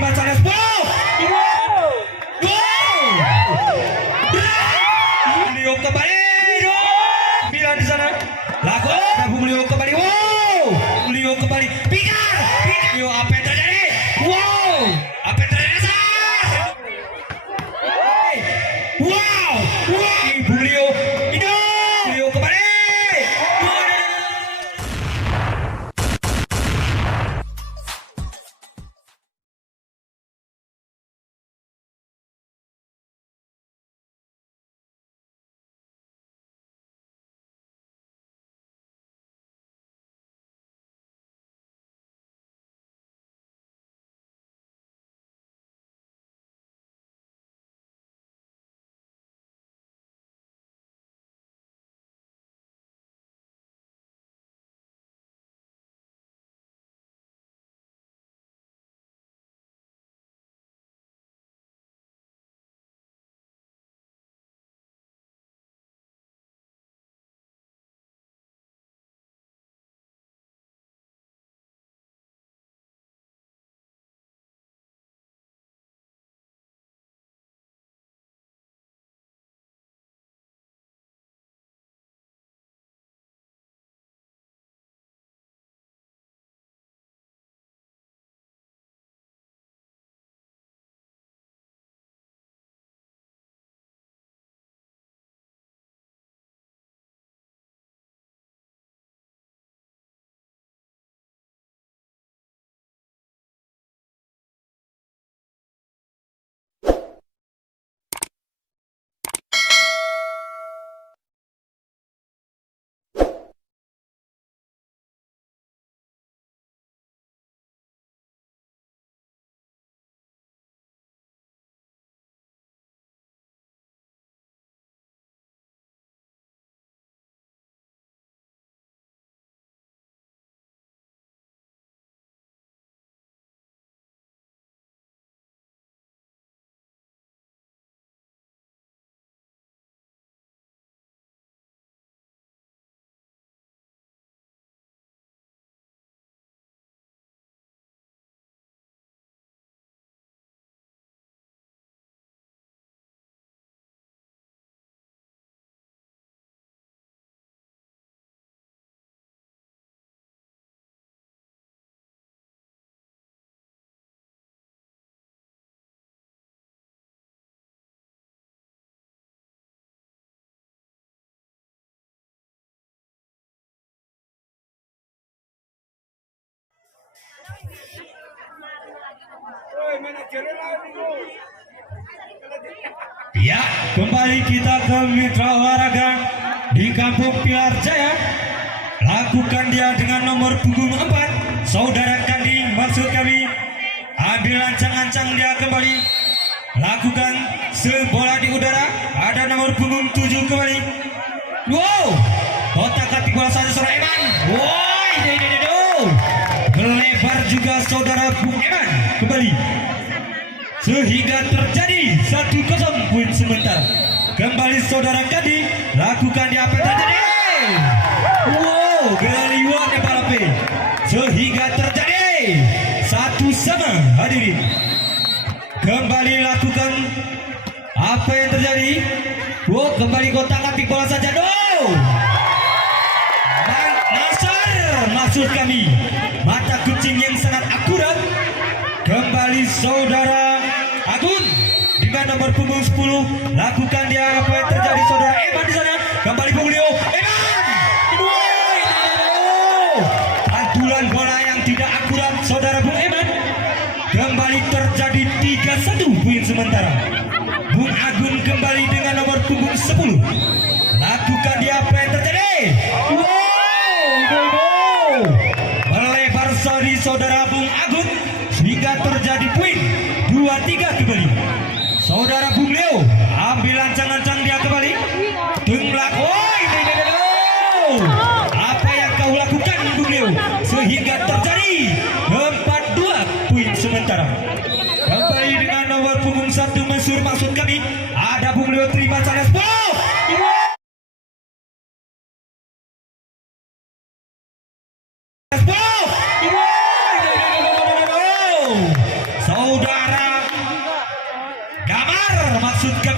terima challenge. Wow. Beliau kembali. Bila di sana. Laku beliau kembali. Wow. Beliau kembali. Pikar. Beliau apa yang terjadi? Wow. Apa yang terjadi? Wow. Beliau. Beliau kembali. Ya, kembali kita ke mitra olahraga di Kampung Pilar Jaya. Lakukan dia dengan nomor punggung 4. Saudara Kandi, maksud kami. Ambil ancang-ancang dia kembali. Lakukan sebola di udara. Ada nomor punggung 7 kembali. Wow, kotak atik bola saja saudara Eman. Wow, ini. Melebar juga saudara Bung Eman kembali. Sehingga terjadi 1-0 poin sementara. Kembali saudara Kandi, lakukan di apa yang terjadi. Wow, geliwat ya balape. Sehingga terjadi 1-1 hadirin. Kembali lakukan apa yang terjadi. Wow, kembali kotak atik bola saja. Nasar, maksud kami. Mata kucing yang sangat akurat. Kembali saudara Agun dengan nomor punggung 10. Lakukan dia apa yang terjadi saudara Eman di sana. Kembali Bung Eman. Pantulan bola yang tidak akurat saudara Bung Eman. Kembali terjadi 3-1 poin sementara. Bung Agun kembali dengan nomor punggung 10. Lakukan dia apa yang terjadi. Melebar sorry saudara Bung Agun sehingga terjadi poin 2-3 kembali. Saudara Bung Leo ambil ancang-ancang dia kembali. Tunglak, apa yang kau lakukan Bung Leo sehingga terjadi 4-2 poin sementara. Kembali dengan nomor punggung 1 Mansur, maksud kami. Ada Bung Leo terima challenge. Saudara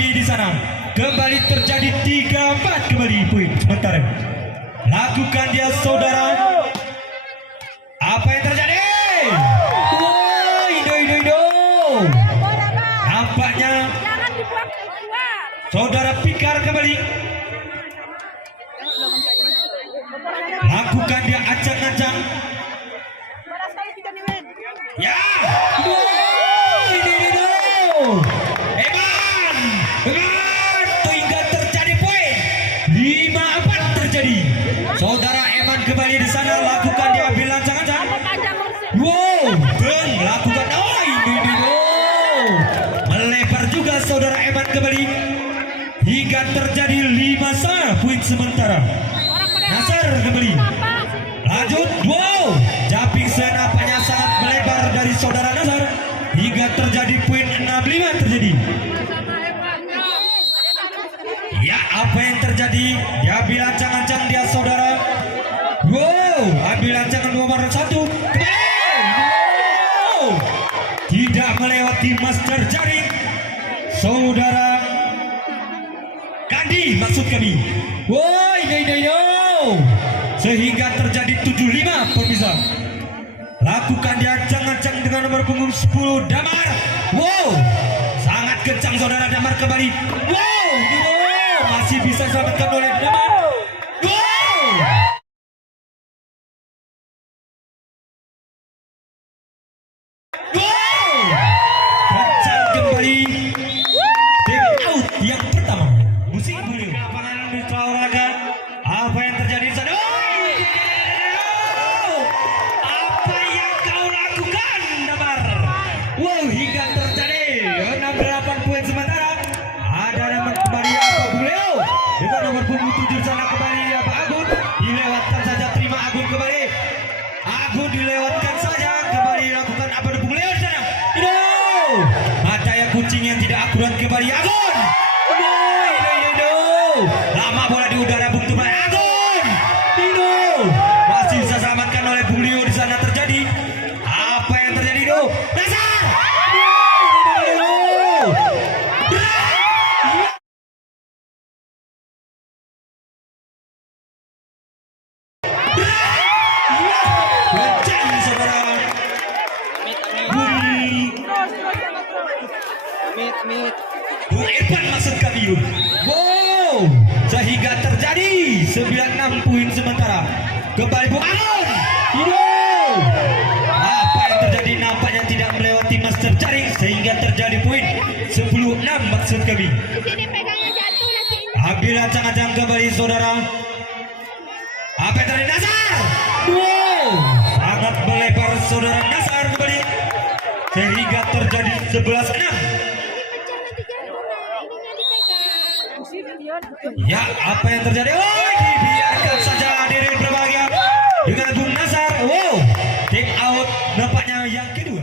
kami di sana. Kembali terjadi 3-4 kembali poin sementara. Lakukan dia saudara. Apa yang terjadi? Wah, Indo. Nampaknya saudara Pikar kembali. Lakukan dia acang-acang. Ya. Wow, Indo. Eman. Hingga terjadi poin. 5-4 terjadi. Saudara Eman kembali di sana. Lakukan dia ambil acang-acang. Wow, lakukan. Oh, Indo. Melebar juga saudara Eman kembali. Hingga terjadi 5-1 poin sementara. Nasar kembali. Lanjut. Wow, jumping set nampaknya sangat melebar dari saudara Nasar. Hingga terjadi poin 6-5 terjadi. Ya, apa yang terjadi? Ya, ambil ancang-ancang dia saudara. Wow, ambil ancangan nomor 1. Wow, tidak melewati master jaring. Saudara Kandi maksud kami. Wow, Indo. Sehingga terjadi 7-5 pemirsa. Lakukan dia ancang-ancang dengan nomor punggung 10 Damar. Wow, sangat kencang saudara Damar kembali. Wow, masih bisa diselamatkan oleh Damar. Wow, kencang kembali. Tim out yang pertama. Musik dulu. Lapangan mitra olahraga. Apa yang terjadi di sana? Apa yang kau lakukan, Damar? Wow, hingga terjadi 6-8 poin sementara. Ada nomor kembali apa Buleo? Dengan nomor punggung 7 sana kembali apa Agun? Dilewatkan saja, terima Agun kembali. Agun dilewatkan saja, kembali lakukan apa Buleo di sana? Matanya kucing yang tidak akurat kembali Agun. Lama bola di udara Bung Tupai. Agun. Masih bisa selamatkan oleh Bung Leo di sana terjadi. Apa yang terjadi do? Nasar. Kencang saudara. Bung Irfan maksud kami. Wow, sehingga terjadi 96 poin sementara. Kembali Bung Amun. Apa yang terjadi? Nampaknya tidak melewati master jaring sehingga terjadi poin 10-6 maksud kami. Ambil ancang-ancang kembali saudara. Apa yang terjadi? Nasar. Wow, sangat melebar saudara Nasar kembali sehingga terjadi 11-6. Ya, apa yang terjadi? Oh, dibiarkan saja hadirin berbahagia dengan Bung Nasar. Wow, take out nampaknya yang kedua.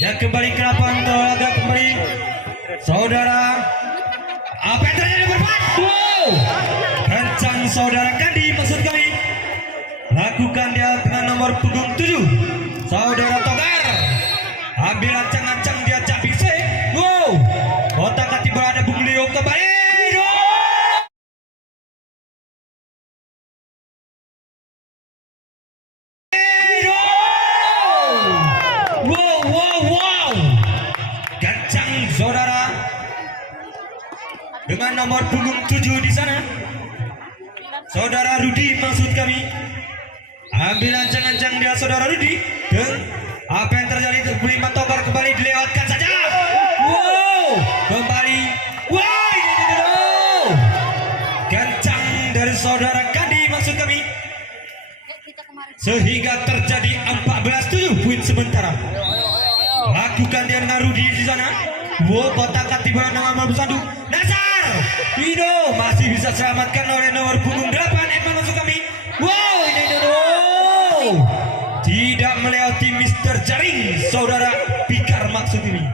Ya, kembali ke lapangan olahraga kembali. Saudara, apa yang terjadi berbuat? Wow, kencang saudara Kandi maksud kami. Lakukan dia dengan nomor punggung 7. Saudara Togar. Ambil ancang-ancang dia capik se. Wow, kotak kati berada Bung Leo kembali. Wow, kencang saudara. Dengan nomor punggung 7 di sana. Saudara Rudi maksud kami. Ambil ancang-ancang dia saudara Rudi. Apa yang terjadi? Bima Togar kembali dilewatkan saja. Wow, kembali. Wow, kencang dari saudara Kandi maksud kami. Sehingga terjadi 14-7 poin sementara. Lakukan dia dengan Rudi di sana. Wow, kotak katiba dengan nomor 1 Nasar. Indo masih bisa selamatkan oleh nomor punggung 8 Eman maksud kami. Wow, tidak melewati Mister Jaring saudara Pikar maksud ini.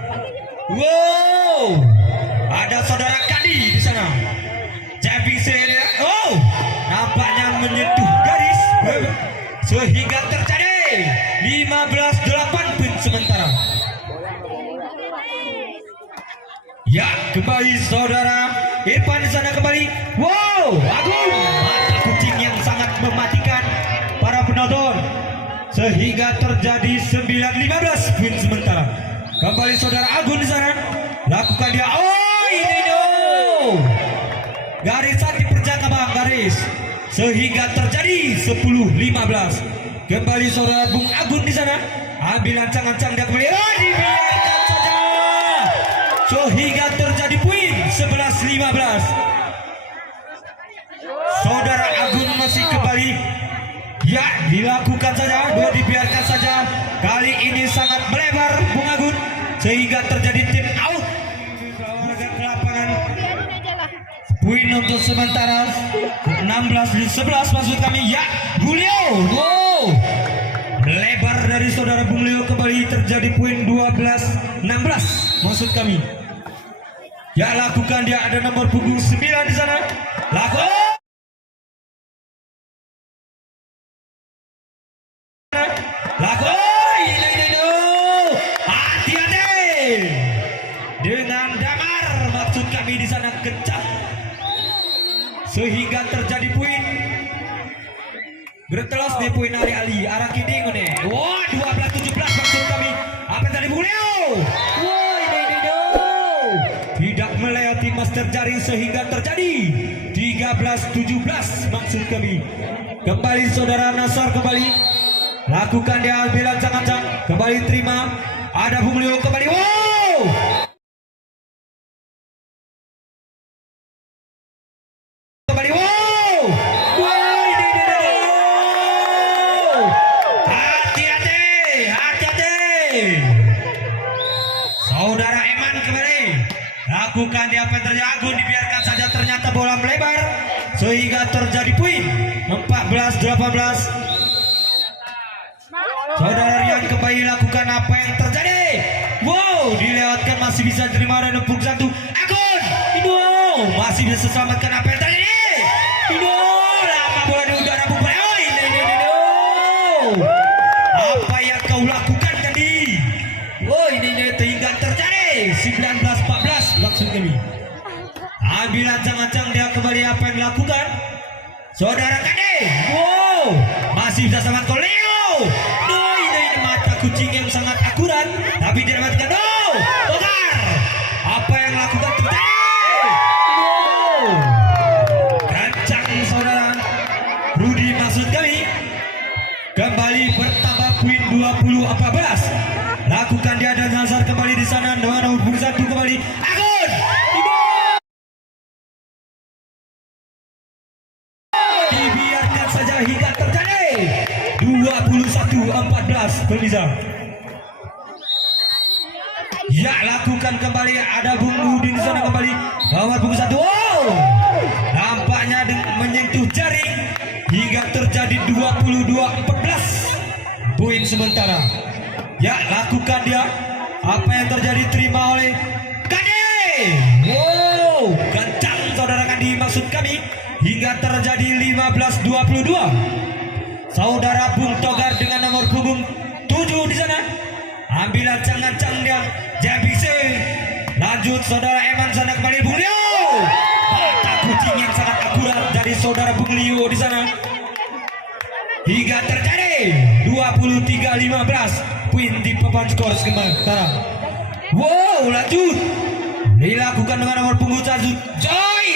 Wow, ada saudara Kandi di sana. Jumping saya. Oh, nampaknya menyentuh garis sehingga terjadi 15-8 poin sementara. Ya, kembali saudara Irfan di sana kembali. Wow, Agung, mata kucing yang sangat mematikan para penonton sehingga terjadi 9-15 poin sementara. Kembali saudara Agung di sana, lakukan dia. Oh, ini no. Garis saat diperjaga bang garis sehingga terjadi 10-15. Kembali saudara Bung Agung di sana, ambil ancang-ancang dia kembali. Oh, dibiarkan saja. Sehingga terjadi poin 11-15. Saudara Agung masih kembali. Ya, dilakukan saja, dua dibiarkan saja. Kali ini sangat melebar Bung Agung sehingga terjadi tim out. Olahraga ke lapangan. Poin untuk sementara 16-11 maksud kami. Ya, Bung Leo. Wow. Melebar dari saudara Bung Leo kembali terjadi poin 12-16 maksud kami. Ya, lakukan dia, ada nomor punggung 9 di sana. Lakukan. Hati-hati. Dengan damar maksud kami di sana kencang. Sehingga terjadi poin. Gretelos di poin ali-ali arah kini ngene. Wah, 12-17 maksud kami. Apa tadi Bung Leo? Wah, ini tidak melewati master jaring sehingga terjadi 13-17 maksud kami. Kembali saudara Nasar kembali. Lakukan dia ambil ancang-ancang. Kembali terima. Ada Bung Leo kembali. Wow. Kembali. Wow. Hati-hati. Saudara Eman kembali. Lakukan dia apa yang terjadi. Agung dibiarkan saja, ternyata bola melebar sehingga terjadi poin 14-18. Saudara Rian kembali lakukan apa yang terjadi. Wow, dilewatkan, masih bisa terima dan nepuk satu. Agung, Indo masih bisa selamatkan apa yang terjadi. Indo, lama bola di udara bubar. Oh, ini. Apa yang kau lakukan tadi? Oh, ini hingga terjadi 19-14 maksud kami. Ambil ancang-ancang dia kembali apa yang dilakukan. Saudara Kade, wow, masih bisa selamat kau Leo. Ini mata kucing yang sangat akurat, tapi tidak matikan. No, bongkar. Apa yang lakukan terjadi? Rancang saudara Rudi maksud kami. Kembali bertambah poin 20-14. Lakukan dia dan Nazar kembali di sana. Nomor 1 kembali. Agun. Dibiarkan saja hingga terjadi 21-14 Beliza. Ya, lakukan kembali, ada Bung Udin di sana kembali. Nomor punggung 1. Wow. Nampaknya menyentuh jaring hingga terjadi 22-14 poin sementara. Ya, lakukan dia. Apa yang terjadi terima oleh Kade. Wow, kencang saudara Kandi maksud kami hingga terjadi 15-22. Saudara Bung Togar dengan nomor punggung 7 di sana. Ambil ancang-ancang dia. JBC. Lanjut saudara Eman sana kembali Bung Leo. Mata kucing yang sangat akurat dari saudara Bung Leo di sana. Hingga terjadi 23-15 poin di papan skor sementara. Wow, lanjut. Dilakukan dengan nomor punggung 1. Joy.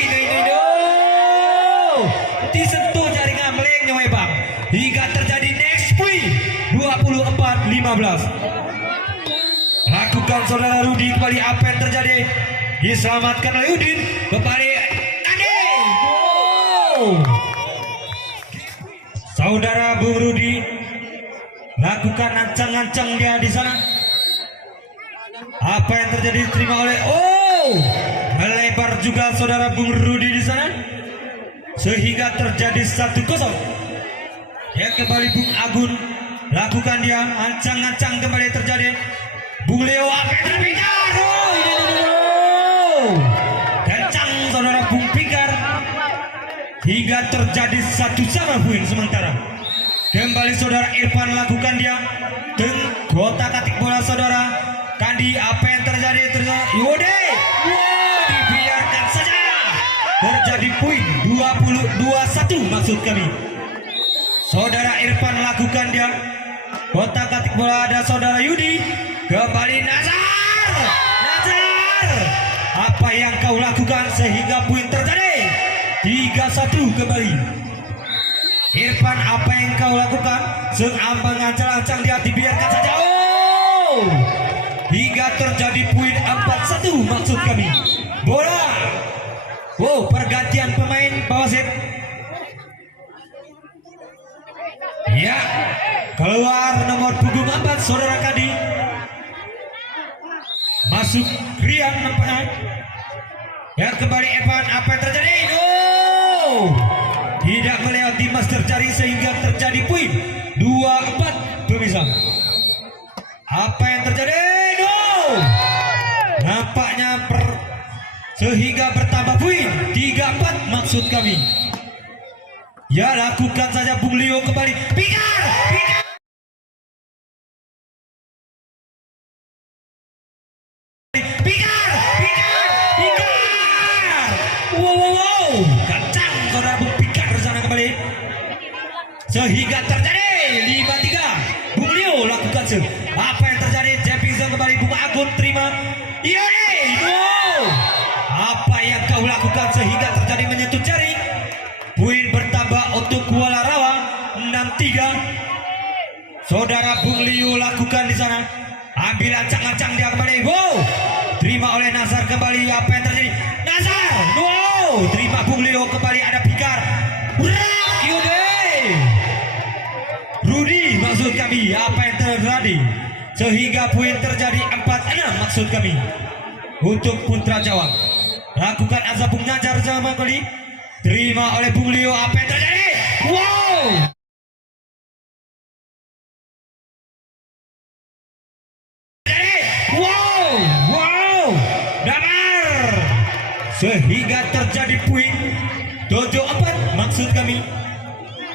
Disentuh jaringan melengnya bang. Hingga terjadi next point 24-15. Lakukan saudara Rudi kembali apa yang terjadi. Diselamatkan oleh Udin. Kembali Ade. Wow. Saudara Bung Rudi lakukan ancang-ancang dia di sana. Apa yang terjadi terima oleh melebar juga saudara Bung Rudi di sana. Sehingga terjadi 1-0. Ya, kembali Bung Agun. Lakukan dia ancang-ancang kembali terjadi. Bung Leo apa yang terpikar. Kencang saudara Bung Pikar. Hingga terjadi 1-1 poin sementara. Kembali saudara Irfan lakukan dia. Kotak atik bola saudara Kandi, apa yang terjadi? Yode. 21 maksud kami. Saudara Irfan lakukan dia. Kotak atik bola ada saudara Yudi. Kembali Nazar. Apa yang kau lakukan sehingga poin terjadi? 3-1 kembali. Irfan, apa yang kau lakukan? Seambang ancang-ancang dia dibiarkan saja. Oh, hingga terjadi poin 4-1 maksud kami. Bola. Oh, pergantian pemain Pak wasit. Ya, keluar nomor punggung 4 saudara Kadi. Masuk Rian nampaknya. Ya, kembali Evan, apa yang terjadi? Tidak melewati master jari sehingga terjadi poin 2-4 pemirsa. Apa yang terjadi? Nampaknya sehingga bertambah poin 3-4 maksud kami. Ya, lakukan saja Bung Leo kembali. Pikar. Wow. Kencang saudara Bung Pikar sana kembali. Sehingga terjadi 5-3. Bung Leo lakukan apa yang terjadi? Jumping zone kembali. Bung Agun terima. Iya nih. Apa yang kau lakukan sehingga terjadi menyentuh jaring? Poin bertambah untuk Kuala Rawa 6-3. Saudara Bung Leo lakukan di sana. Ambil ancang-ancang dia kembali. Wow. Terima oleh Nazar kembali. Apa yang terjadi? Nazar. Wow. Terima Bung Leo kembali. Ada Pikar. Rudi maksud kami. Apa yang terjadi? Sehingga poin terjadi 4-6 maksud kami. Untuk Putra Jawa. Lakukan azab Bung Najar sama kali. Terima oleh Bung Leo. Apa yang terjadi? Wow. Damar. Sehingga terjadi poin 7-4 maksud kami.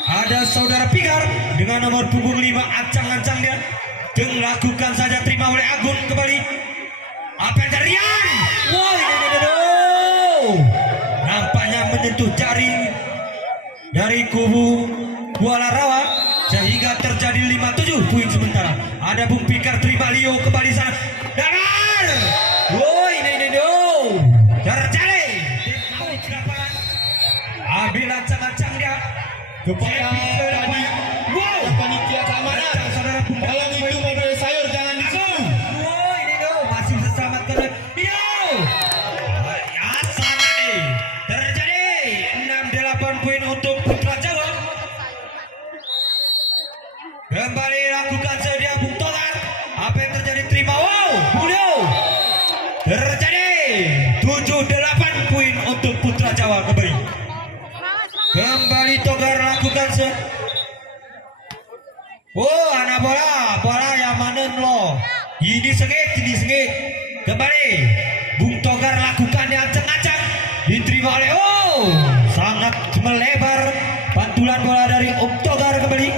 Ada saudara Pikar dengan nomor punggung 5 ancang-ancang dia. Lakukan saja, terima oleh Agun kembali. Apa yang terjadi? Wow. Nampaknya menyentuh jaring dari kubu Kuala Rawa sehingga terjadi 5-7 poin sementara. Ada Bung Pikar, terima Leo kembali sana. Damar. Woi, terjadi. Ambil ancang-ancang dia. Kepada panitia keamanan, dalam itu mobil sayur jangan disuruh. Woi, masih seselamatkan. Terjadi 6-8 poin untuk Putra Jawa. Kembali lakukan sedia Bung Togar. Apa yang terjadi? Terima. Wow, Bulio. Terjadi 7-8 poin untuk Putra Jawa kembali. Kembali Togar lakukan oh, anak bola yang mana lo? Ini sengit. Kembali Bung Togar lakukan yang ancang-ancang. Diterima oleh sangat melebar. Pantulan bola dari Om Togar kembali.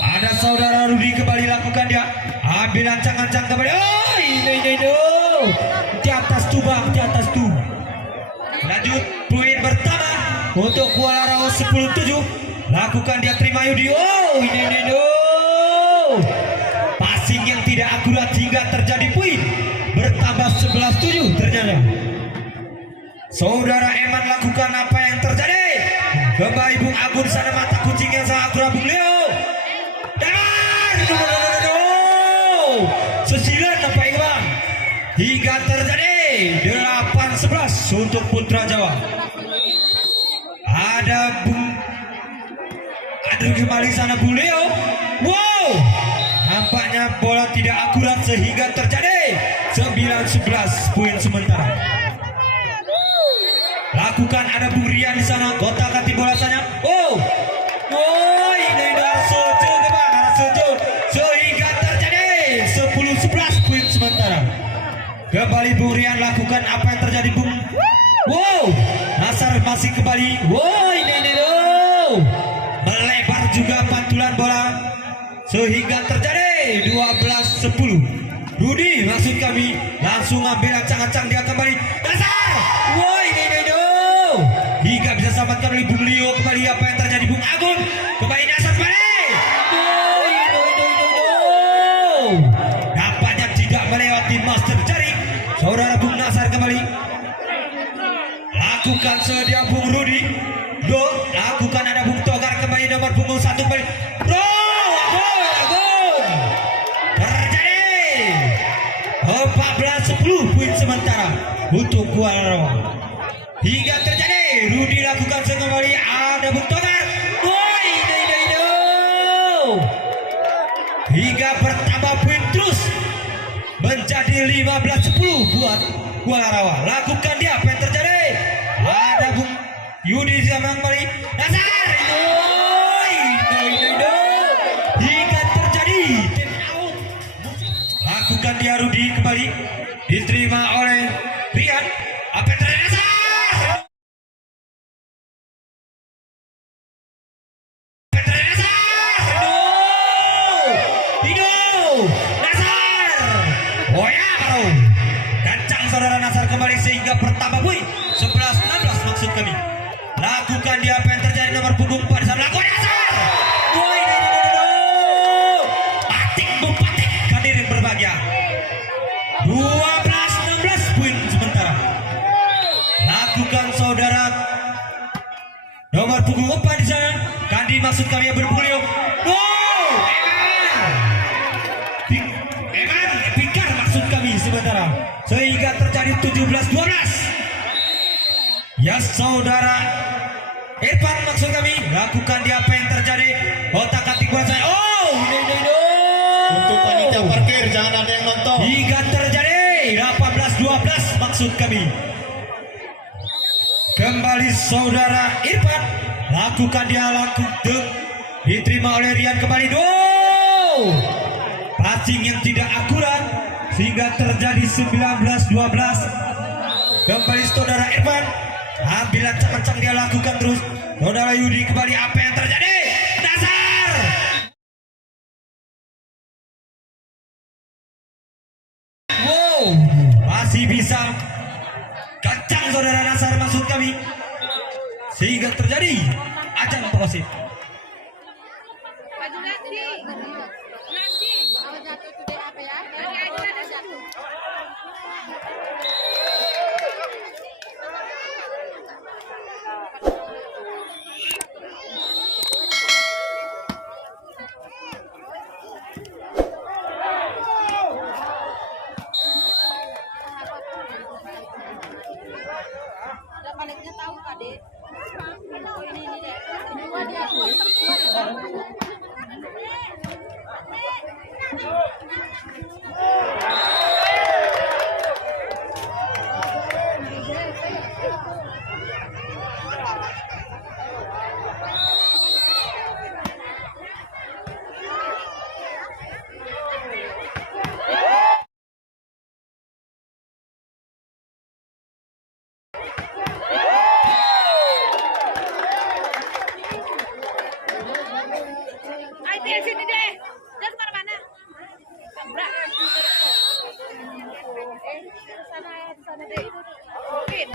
Ada saudara Rudi kembali lakukan dia. Ambil ancang-ancang kembali. Oh, ini. Di atas tuh bang, di atas tuh. Lanjut, poin bertambah untuk Kuala Rawa 10-7. Lakukan dia, terima Yudi. Oh, ini. Passing yang tidak akurat hingga terjadi poin bertambah 11-7 ternyata. Saudara Eman lakukan apa yang terjadi? Kembali Bung Agun sana, mata kucing yang sangat akurat Bung Leo. Sesilan apa bang? Hingga terjadi 8-11 untuk Putra Jawa. Ada kembali sana Bung Leo. Wow, nampaknya bola tidak akurat sehingga terjadi 9-11 poin sementara. Lakukan, ada Bung Rian di sana. Kotak ganti bola sana. Oh, ini Darsojo kebang, sehingga terjadi 10-11 poin sementara. Kembali Bung Rian lakukan apa yang terjadi Bung. Wow, Nasar masih kembali. Wow, ini melebar juga pantulan bola sehingga terjadi 12-10. Rudi maksud kami langsung ambil ancang-ancang dia kembali. Nasar. Wow, ini hingga bisa oleh Bung Leo. Kembali apa yang terjadi Bung Agung? Kembali Nasar kembali. Nampaknya tidak melewati master jaring. Saudara Bung Nasar kembali. Lakukan sedia Bung Rudi. Lakukan ada Bung Togar kembali nomor punggung 1 kembali. Agung. Terjadi 14-10 poin sementara untuk Kuala. Hingga terjadi Rudi lakukan kembali ada Bung Togar. Hingga bertambah poin terus menjadi 15-10 buat Kuala Rawa. Lakukan dia apa yang terjadi? Ada Bung Yudi sama kembali Nasar hingga terjadi tim out. Lakukan dia Rudi kembali diterima oleh Rian. Apa yang terjadi Nasar? Saudara Nasar kembali sehingga bertambah poin 11-16 maksud kami. Lakukan dia apa yang terjadi nomor punggung 4 di sana. Lakukan Nasar. Patik Bupatik hadirin berbahagia. 12-16 poin sementara. Lakukan saudara nomor punggung 4 di sana. Kandi maksud kami yang berpuluh. Pikar maksud kami sementara. Sehingga terjadi 17-12. Ya saudara Irfan maksud kami. Lakukan dia apa yang terjadi. Otak atik bola saya. Untuk panitia parkir jangan ada yang nonton. Hingga terjadi 18-12 maksud kami. Kembali saudara Irfan. Lakukan dia diterima oleh Rian kembali. Passing yang tidak akurat sehingga terjadi 19-12. Kembali saudara Irfan. Ambil ancang-ancang dia lakukan terus. Saudara Yudi kembali apa yang terjadi? Nasar. Masih bisa kencang saudara Nasar maksud kami. Sehingga terjadi ajang prosip. Paliknya tahu Pak Dek. Ini deh. Dua dia terkuat. Di sini deh. Dan mana? Sana deh. Mungkin.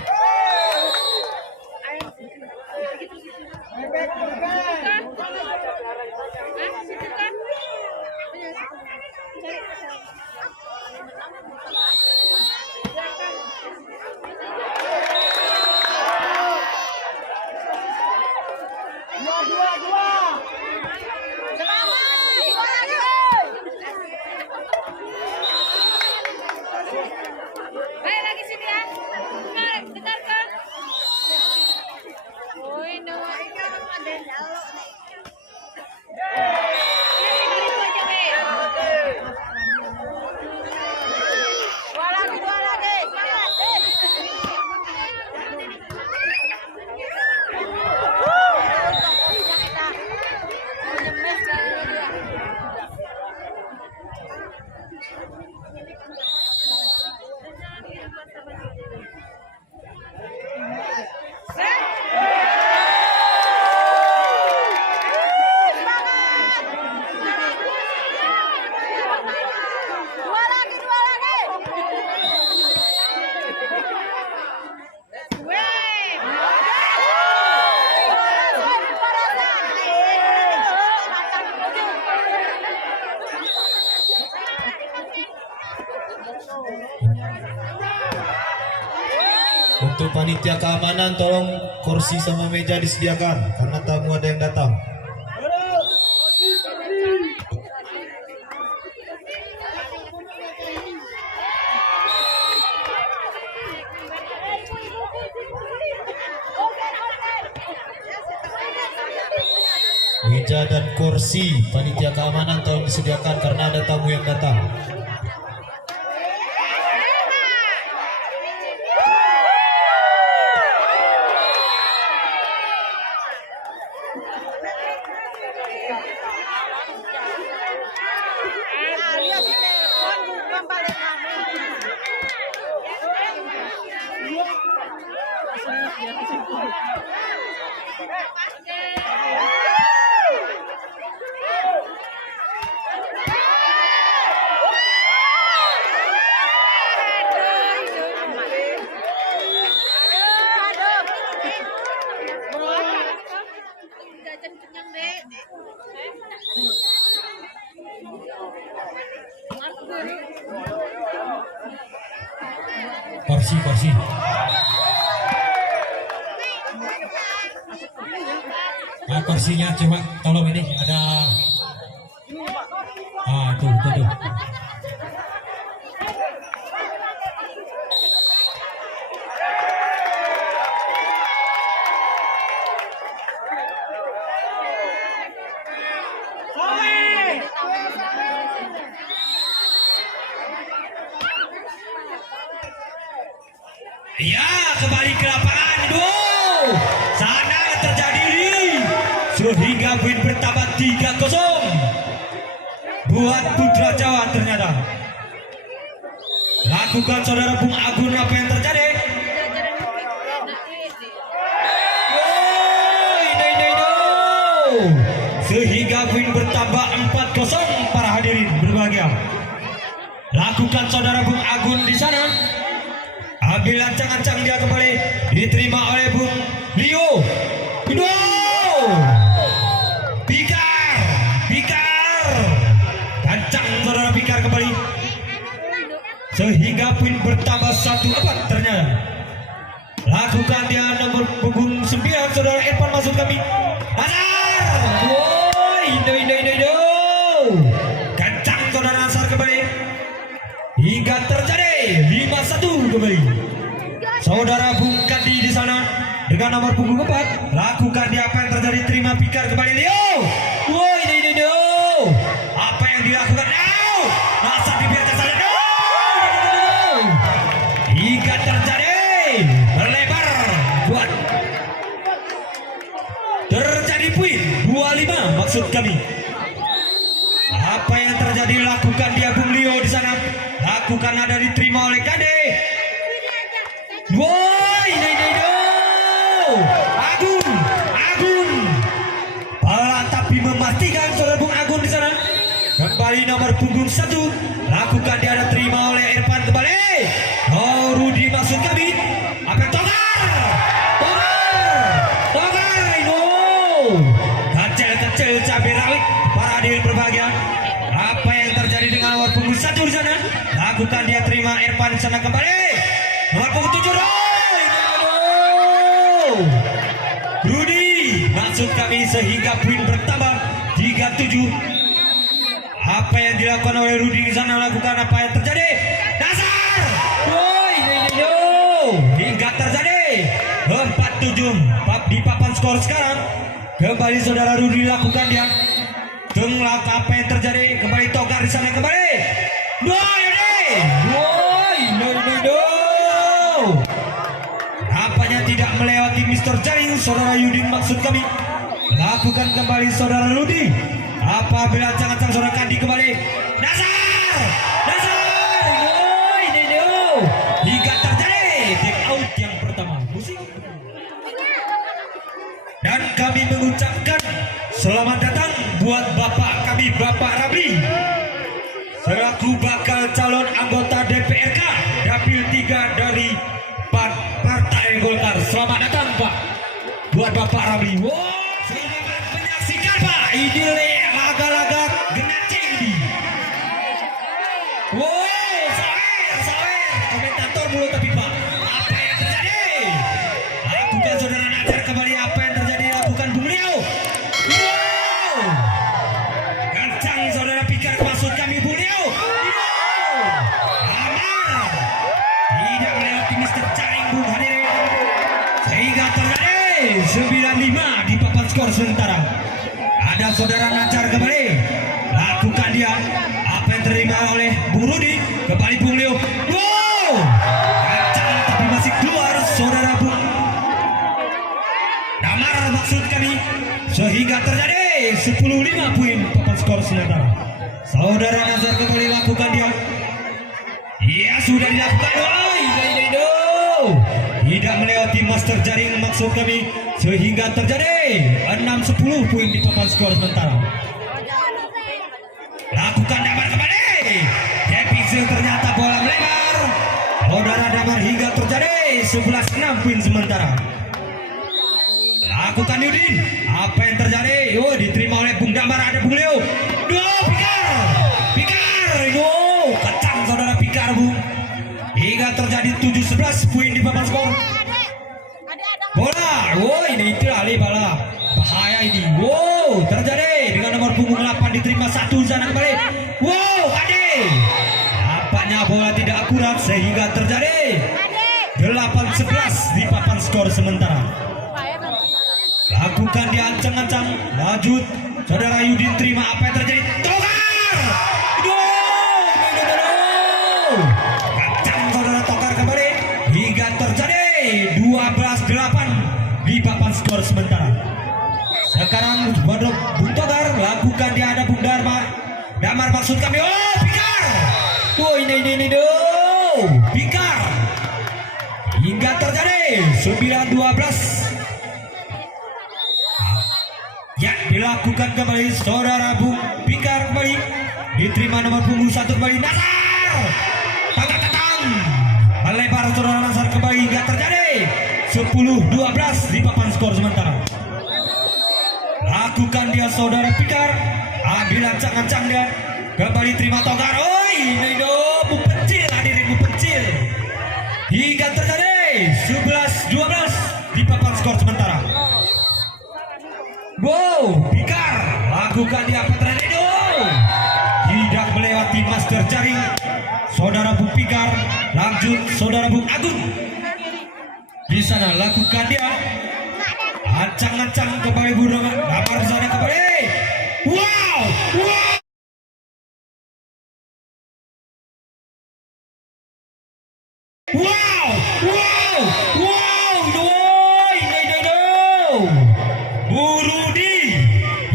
Dua. Ayo lagi sini ya. Untuk panitia keamanan tolong kursi sama meja disediakan karena tamu ada yang datang. Meja dan kursi panitia keamanan tolong disediakan karena ada tamu yang datang. Kursi. Nah, kursinya coba tolong ini ada. Tuh. Ya, kembali ke lapangan. Aduh, sana terjadi sehingga poin bertambah 3-0 buat Putra Jawa. Ternyata lakukan saudara Bung Agun, apa yang terjadi? Sehingga poin bertambah 4-0. Para hadirin berbahagia, lakukan saudara Bung Agun di sana. Ambil ancang-ancang dia kembali, diterima oleh Bung Leo. Pikar, kancang saudara Pikar kembali, sehingga poin bertambah 1-4. Ternyata lakukan dia nomor punggung 9 saudara Irfan, masuk kami. Azhar, kancang saudara Azhar kembali, hingga terjadi 5-1 kembali. Saudara Bung Kandi di sana dengan nomor punggung 4, lakukan dia apa yang terjadi, terima Pikar kembali. Leo, apa yang dilakukan? Nasa dibiarkan saja. Hingga terjadi melebar buat terjadi poin 25 maksud kami. Apa yang terjadi, lakukan dia Bung Leo di sana, lakukan ada diterima oleh Kade. Agun tapi memastikan saudara Bung Agun di sana kembali nomor punggung 1, lakukan dia ada terima oleh Irfan kembali. Rudi maksud kami, apa Togar, kecil cabai rawit. Para hadirin berbahagia, apa yang terjadi dengan nomor punggung 1 di sana, lakukan dia terima Irfan di sana kembali. Nomor punggung 7, Rudi maksud kami, sehingga poin bertambah 3-7. Apa yang dilakukan oleh Rudi di sana, lakukan apa yang terjadi? Dasar, hingga terjadi 4-7 di papan skor sekarang. Kembali saudara Rudi lakukan dia. Tengah apa yang terjadi? Kembali Togar di sana kembali. Apanya tidak melewati Mr. Jaring saudara Yudin maksud kami. Lakukan kembali saudara Rudi. Apabila jangan saudara Kandi kembali. Dasar. Hingga terjadi take out yang pertama. Musik. Dan kami mengucapkan selamat datang buat Bapak kami, Bapak Rabli, selaku bakal calon anggota DPRK Dapil 3 dari Partai Golkar. Selamat datang Pak, buat Bapak Rabli. Selamat menyaksikan Pak, ini laga-laga genacing ini. Sawer. Damar tidak melewati Mister Jaring Bung hadirin, sehingga terjadi 9-5 di papan skor sementara. Ada saudara Najar kembali lakukan dia apa yang terima oleh Bung Rudi, kembali Bung Leo. Wow, kacang tapi masih keluar saudara Bung Damar maksud kami, sehingga terjadi 10-5 poin papan skor sementara. Saudara Nazar kembali lakukan dia. Ya sudah dilakukan. Tidak melewati Master Jaring maksud kami, sehingga terjadi 6-10 poin di papan skor sementara. Lakukan Damar kembali. Depixel ternyata bola melebar. Saudara Damar hingga terjadi 11-6 poin sementara. Lakukan Yudin. Apa yang terjadi? Yo, diterima oleh Bung Damar, ada Bung Leo. Pikar. Yo, kacang saudara Pikar Bung. Hingga terjadi 7-11 poin di papan skor. Bola. Oh, ini alih bola. Bahaya ini. Wow, terjadi dengan nomor punggung 8 diterima satu sana kembali. Wow, Ade. Nampaknya bola tidak akurat sehingga terjadi 8-11 di papan skor sementara. Lakukan dia ancang-ancang, lanjut saudara Yudin terima apa yang terjadi. Tokar, kacang saudara Tokar kembali hingga terjadi 12-8 di papan skor sementara. Sekarang Bung Tokar lakukan dia ada Bung Damar maksud kami. Oh, Pikar. Oh, ini Pikar hingga terjadi 9-12. Ya, dilakukan kembali saudara Bung Pikar kembali diterima nomor punggung 1 kembali Nazar. Tang melebar saudara Nazar kembali hingga terjadi 10-12 di papan skor sementara. Lakukan dia saudara Pikar, ambil ancang-ancang dia kembali terima Tokar. Oh, ini Bung Pencil, hadirin Bung Pencil hingga terjadi 11-12 di papan skor sementara. Wow, Pikar lakukan dia Petranido, tidak melewati Master Jaring saudara Bung Pikar. Lanjut saudara Bung Agung di sana lakukan dia ancang-ancang kembali Bung Damar sana kembali. Wow,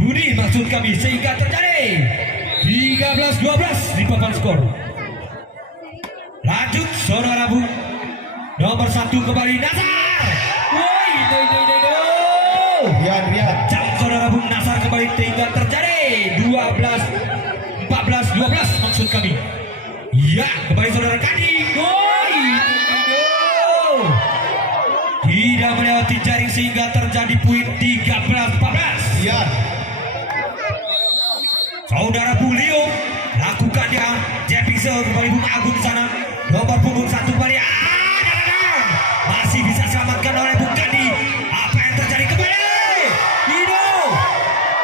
Budi maksud kami, sehingga terjadi 13-12 di papan skor. Lanjut saudara Bung nomor 1 kembali Nazar. Woi, Rian. Cak saudara Bung Nazar kembali hingga terjadi 14-12 maksud kami. Ya, kembali saudara Kadi. Woi, tidak melewati jaring sehingga terjadi poin 13-14. Rian. Saudara Bung Leo lakukan dia Jepixel kembali Bung Agung sana nomor punggung 1 kembali. Masih bisa selamatkan oleh Bung Kandi. Apa yang terjadi kembali? Hino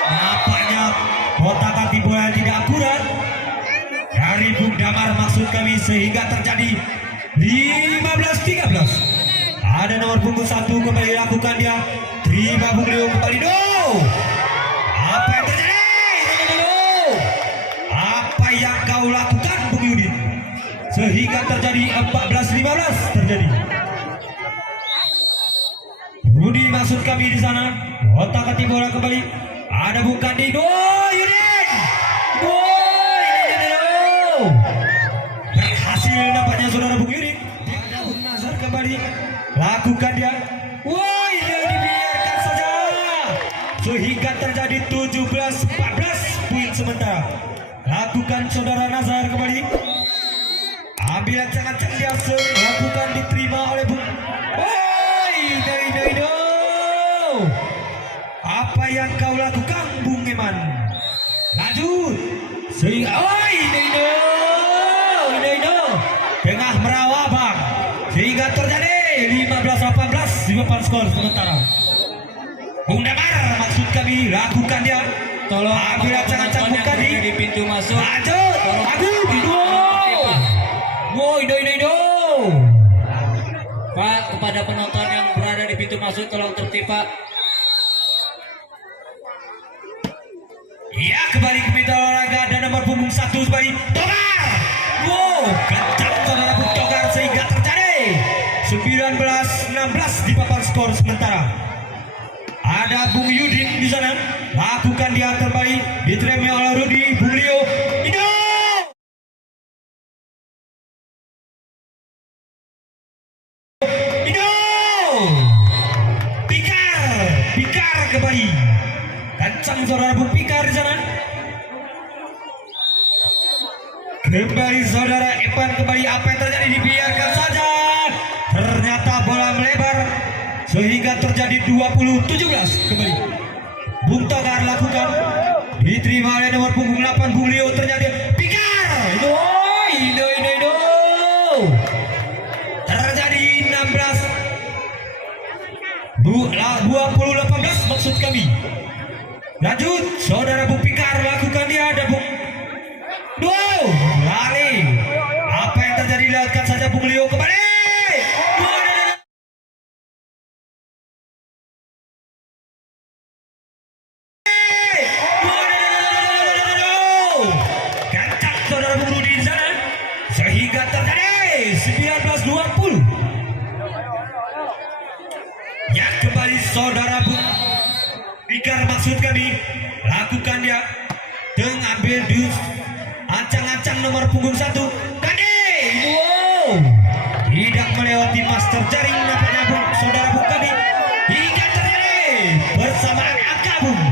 nampaknya kotak kaki bola tidak akurat dari Bung Damar maksud kami, sehingga terjadi 15-13. Ada nomor punggung 1 kembali lakukan dia terima Bung Leo kembali. Apa yang terjadi? Apa yang kau lakukan Bung Yudin sehingga terjadi 14-15 terjadi. Rudi maksud kami di sana otak kaki bola kembali ada Bung Kandi. Yudin berhasil nampaknya saudara Bung Yudin. Ada Bung Nazar kembali lakukan dia. Woi, dibiarkan saja sehingga terjadi 17-14 poin sementara. Lakukan saudara Nazar kembali, ambil ancang-ancang dia lakukan diterima oleh Bung. Woi, apa yang kau lakukan Bung Eman? Lanjut sehingga tengah merawa bang, sehingga terjadi 15-18 di papan skor sementara. Bung Damar maksud kami lakukan dia. Tolong ambil ancang-ancang bukan di pintu masuk. Lanjut, Agung, kepada penonton yang berada di pintu masuk tolong tertib Pak. Ya, kembali ke pintu olahraga dan nomor punggung 1 kembali Togar. Wow, kencang saudara Bung Togar sehingga terjadi 19-16 di papan skor sementara. Ada Bung Yudin di sana, lakukan dia kembali, diterima oleh Rudi, Bung Leo, Indo. Indo. Pikar kembali. Kencang saudara Bung Pikar di sana. Kembali saudara Evan kembali, apa yang terjadi dibiarkan saja. Ternyata bola melebar sehingga terjadi 20-17 kembali. Bung Togar lakukan, diterima oleh nomor punggung 8 Bung Leo, ternyata Pikar. Indo. Terjadi 20-18 maksud kami. Lanjut, saudara Bung Pikar lakukan dia, ada Bung. Wow, lari. Apa yang terjadi, lihatkan saja Bung Leo kembali. Kencang saudara Bung Rudi di sana, sehingga terjadi 19-20. Ya, kembali saudara Bung Pikar maksud kami, lakukan dia dengan ambil dus ancang-ancang nomor punggung 1 Kade. Wow, tidak melewati master jaring nampaknya Bung saudara Bung kami, hingga terjadi bersamaan angka Bung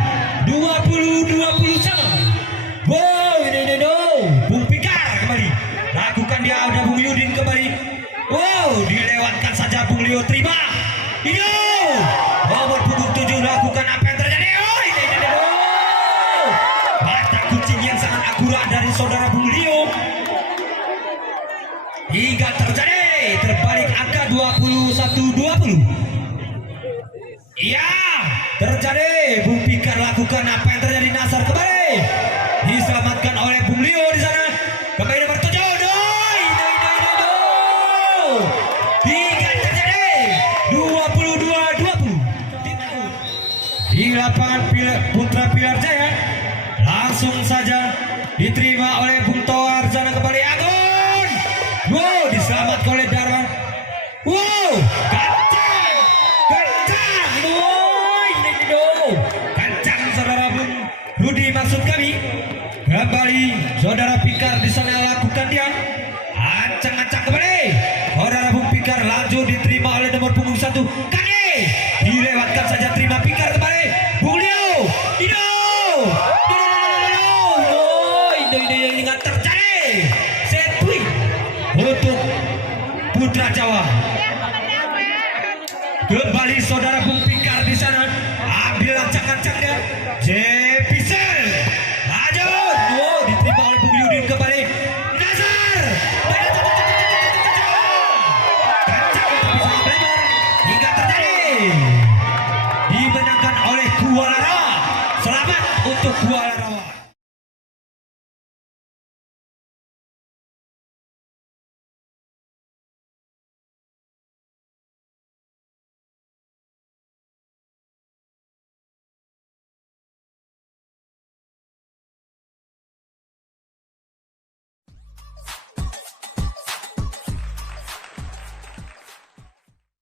20-20 sama. Wow, ini Bung Pikar kembali, lakukan dia, ada Bung Yudin kembali. Wow, dilewatkan saja Bung Leo, terima. Indo nomor punggung 7 lakukan, apa yang terjadi? Mata kucing yang sangat akurat dari saudara Bung Leo, hingga terjadi terbalik angka 21-20. Iya, terjadi. Bung Pikar lakukan, apa yang terjadi? Nasar kembali, diselamatkan oleh Bung Leo di sana. Kembali nomor 7. Hingga terjadi 22-20. Di lapangan Putra Pilar Jaya, langsung saja diterima oleh Bung Togar sana, kembali Agun. Wow, diselamatkan oleh Darwan. Wow, kencang. Kencang saudara Bung Rudi maksud kami. Kembali saudara Pikar di sana, lakukan dia ancang-ancang kembali. Saudara Bung Pikar lanjut, diterima oleh nomor punggung 1 Kade, dilewatkan saja, terima Pikar kembali. Bung Leo, Indo ingat terjadi set point untuk Putra Jawa. Kembali saudara Bung Pikar di sana, ambil ancang-ancangnya.